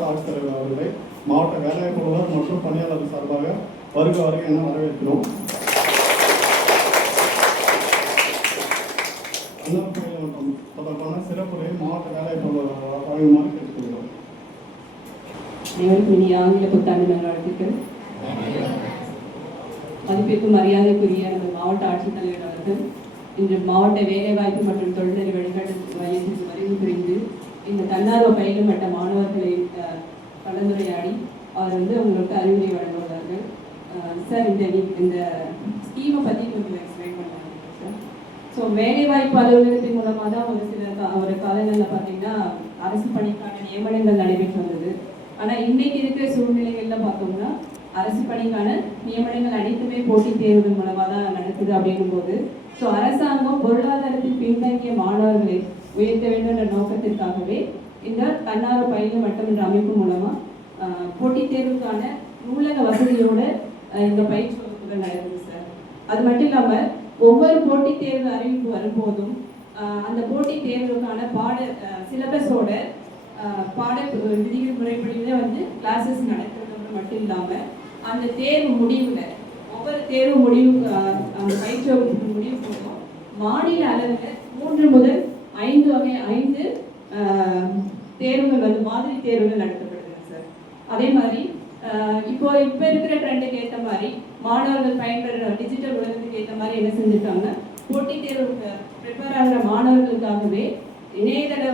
மாவட்ட ஆட்சித்தலைவர் அவர்களை மாவட்ட வேலைவாய்ப்பு அலுவலர் மற்றும் பணியாளர்கள் சார்பாக வருக என வரவேற்கிறோம். மற்றும் தொடர்பான சிறப்புரையை மாவட்ட வேலைவாய்ப்பு அலுவலர் வழங்குமாறு கேட்டுக்கொள்கிறோம். அனைவருக்கும் இனி ஆங்கில புத்தாண்டு நல்வாழ்த்துக்கள். மதிப்பிற்கும் மரியாதைக்குரிய நமது மாவட்ட ஆட்சித்தலைவர் அவர்கள் இன்று மாவட்ட வேலைவாய்ப்பு மற்றும் தொழில்நெறி வழிகாட்டு மையத்திற்கு வருகை புரிந்து இந்த தன்னார்வ பயிலும் மட்ட மாணவர்களை கலந்துரையாடி அவர் உங்களுக்கு அறிவுரை வழங்குவார்கள். சார், இந்த ஸ்கீமை பற்றி கொஞ்சம் எக்ஸ்பிளைன் பண்ணாங்க சார். ஸோ வேலைவாய்ப்பு அலுவலகத்தின் மூலமாக தான் ஒரு காலங்களில் பார்த்தீங்கன்னா அரசு பணிக்கான நியமனங்கள் நடைபெற்று வந்தது. ஆனால் இன்னைக்கு இருக்கிற சூழ்நிலைகளில் பார்த்தோம்னா அரசு பணிக்கான நியமனங்கள் அனைத்துமே போட்டித் தேர்வுகள் மூலமாக தான் நடக்குது. அப்படிங்கும்போது ஸோ அரசாங்கம் பொருளாதாரத்தில் பின்தங்கிய மாணவர்களை உயர்த்த வேண்டும் என்ற நோக்கத்திற்காகவே இந்த தன்னார்வ பயிலும் மட்டம் என்ற அமைப்பு மூலமாக போட்டித் தேர்வுக்கான நூலக வசதியோட இந்த பயிற்சி வகுப்புகள் நடக்குது சார். அது மட்டும் இல்லாமல் ஒவ்வொரு போட்டித் தேர்வு அறிவிப்பு வரும்போதும் அந்த போட்டித் தேர்வுக்கான சிலபஸோட பாட விதிகள் முறைப்படியே கிளாஸஸ் நடக்கிறது மட்டும் இல்லாமல் அந்த தேர்வு முடிவில் ஒவ்வொரு தேர்வு முடிவு அந்த பயிற்சி வகுப்பு முடிவு போதும் மாநில அளவில் 3 முதல் 5 தேர்வுகள் மாதிரி தேர்வுகள் நடத்தப்படுதுங்க சார். அதே மாதிரி இப்போ இருக்கிற ட்ரெண்டுக்கு ஏற்ற மாதிரி மாணவர்கள் பயன்பெற டிஜிட்டல் உலகத்துக்கு ஏற்ற மாதிரி என்ன செஞ்சுட்டாங்கன்னா போட்டித் தேர்வுக்கு ப்ரிப்பேர் ஆகிற மாணவர்களுக்காகவே இணையதள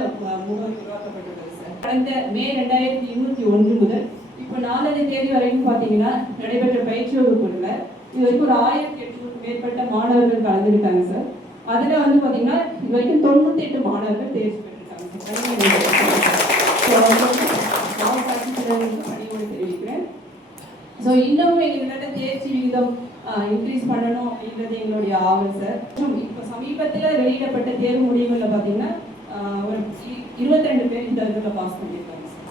முகவரி உருவாக்கப்பட்டுள்ளது சார். கடந்த மே 2021 முதல் இப்போ 4 தேதி வரைக்கும் பார்த்தீங்கன்னா நடைபெற்ற பயிற்சி வகுப்புகளில் இது வரைக்கும் ஒரு 1800 மேற்பட்ட மாணவர்கள் கலந்துருக்காங்க சார். அதில் பார்த்தீங்கன்னா இது வரைக்கும் 98 மாணவர்கள் தேர்ச்சி பெற்றிருக்காங்க சார். பணியோடு தெரிவிக்கிறேன். ஸோ இன்னும் எங்களோட தேர்ச்சி விகிதம் இன்க்ரீஸ் பண்ணணும் அப்படின்றது எங்களுடைய ஆவல் சார். இப்போ சமீபத்தில் வெளியிடப்பட்ட தேர்வு முடிவுகளில் பார்த்தீங்கன்னா ஒரு 22 பேர் இந்த இதில் பாஸ் பண்ணியிருக்காங்க சார்.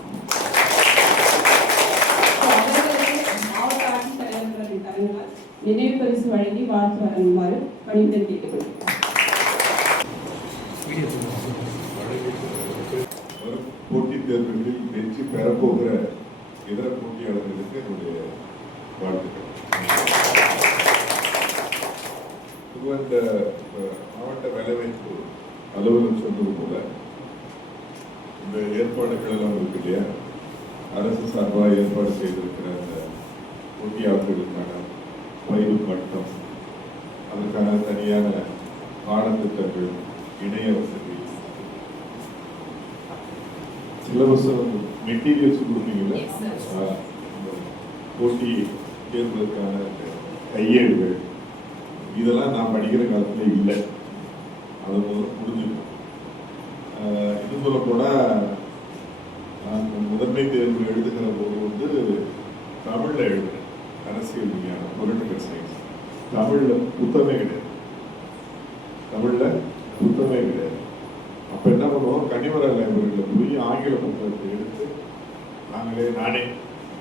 மாவட்ட ஆட்சித்தலைவர்களின் தலைவர்கள் நினைவு பரிசு வழங்கி வாழ்த்து வழங்குமாறு பணியுடன் கேட்டுக்கொள்கிறேன். போட்டித் தேர்வுகளில் வெற்றி பெறப்போகிற இதர போட்டியாளர்களுக்கு என்னுடைய வாழ்த்துக்கள். இந்த மாவட்ட வேலைவாய்ப்பு அலுவலகம் சொன்னது போல இந்த ஏற்பாடுகள் எல்லாம் இருக்கு இல்லையா, அரசு சார்பாக ஏற்பாடு செய்திருக்கிற அந்த போட்டியாளர்களுக்கான பயிர் மட்டம், அதற்கான தனியான பாடத்திட்டங்கள், இணைய வசதி, சிலபஸ், மெட்டீரியல்ஸ் கொடுத்தீங்கல்ல, போட்டி தேர்வுக்கான கையேடுகள், இதெல்லாம் நான் படிக்கிற காலத்தில் இல்லை. அது புரிஞ்சுக்கணும். இது சொல்ல போனால் நான் முதன்மை தேர்வு எழுதுகிற போது தமிழில் எழுதுறேன். அரசியல் விஞ்ஞானம், பொலிட்டிக்கல் சயின்ஸ். தமிழில் புத்தகமே கிடையாது. அப்போ என்ன பண்ணுவோம், கன்னிமரா லைப்ரரியில் போய் ஆங்கில புத்தகத்தை எடுத்து நானே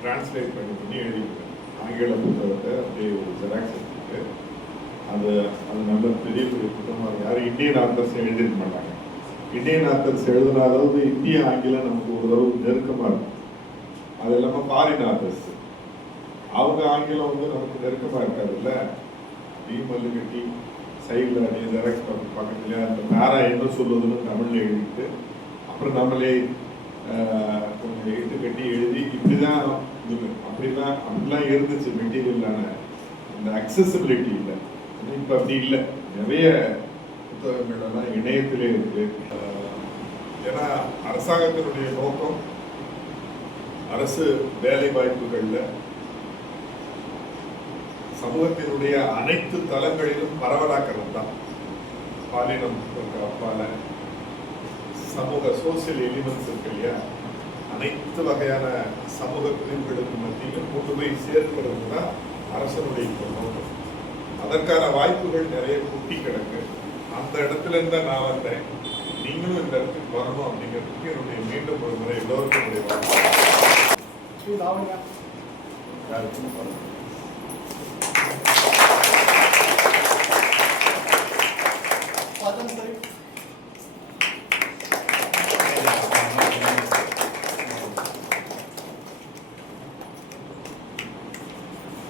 டிரான்ஸ்லேட் பண்ணி எழுதிக்கிறேன். ஆங்கில புத்தகத்தை அப்படியே ஒரு ஜெராக்ஸ் எடுத்துட்டு அது நல்ல பெரிய புத்தகமாக யாரும் இந்தியன் ஆத்தர்ஸ் எழுதிருக்க மாட்டாங்க. இந்தியன் ஆத்தர்ஸ் எழுதுனா, அதாவது இந்திய ஆங்கிலம் நமக்கு ஒரு தடவை நெருக்கமாக இருக்கும். அது இல்லாமல் ஃபாரின் ஆத்தர்ஸ் அவங்க ஆங்கிலம் நமக்கு நெருக்கமாக இருக்காதுல்ல. மல்லு கட்டி சைடில் அப்படியே ஜெராக்ஸ் பக்கத்துலேயே அந்த பேரா என்ன சொல்லுதுன்னு தமிழில் எழுதிட்டு அப்புறம் நம்மளே கொஞ்சம் எழுத்து கட்டி எழுதி இப்படிதான் அப்படிலாம் இருந்துச்சு. மெட்டீரியலான இந்த அக்சசிபிலிட்டி இல்லை. இப்போ அப்படி இல்லை. நிறைய புத்தகங்கள் எல்லாம் இணையத்திலே இருக்கு. ஏன்னா அரசாங்கத்தினுடைய நோக்கம் அரசு வேலை வாய்ப்புகளில் சமூகத்தினுடைய அனைத்து தளங்களிலும் பரவலாக்கிறது தான். பாலினம் அப்பால சமூக சோசியல் எலிமெண்ட்ஸ் இருக்கு இல்லையா, அனைத்து வகையான சமூக பிரிவுகளுக்கு மத்தியிலும் கொண்டு போய் சேர்க்கிறது தான் அரசனுடைய நோக்கம். அதற்கான வாய்ப்புகள் நிறைய குட்டி கிடக்கு. அந்த இடத்துல இருந்தா நான் வந்தேன். நீங்களும் இந்த இடத்துக்கு வரணும் அப்படிங்கிறதுக்கு என்னுடைய மீண்டும் ஒரு முறை எல்லோருக்கும்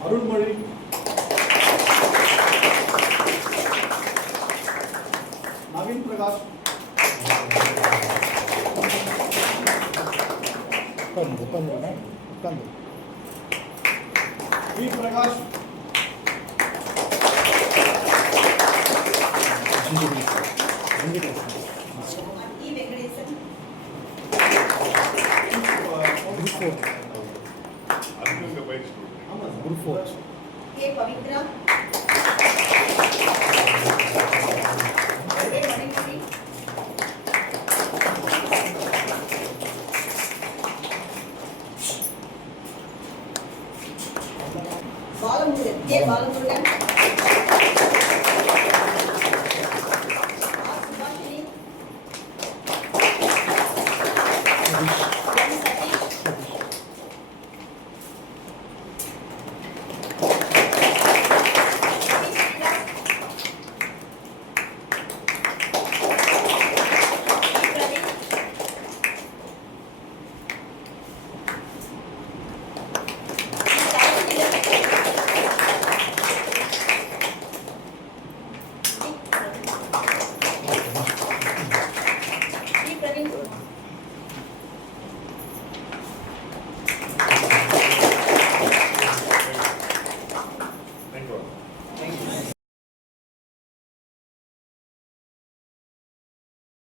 அருள்மொழி, நவீன் பிரகாஷ், வி பிரகாஷ், அதுக்கு இந்த பயிற்சி கொடுக்குறீங்க. குரூப் 4. के पवित्रा के मणिपुरी बालमुरुगन के बालमुरुगन सुभाषिनी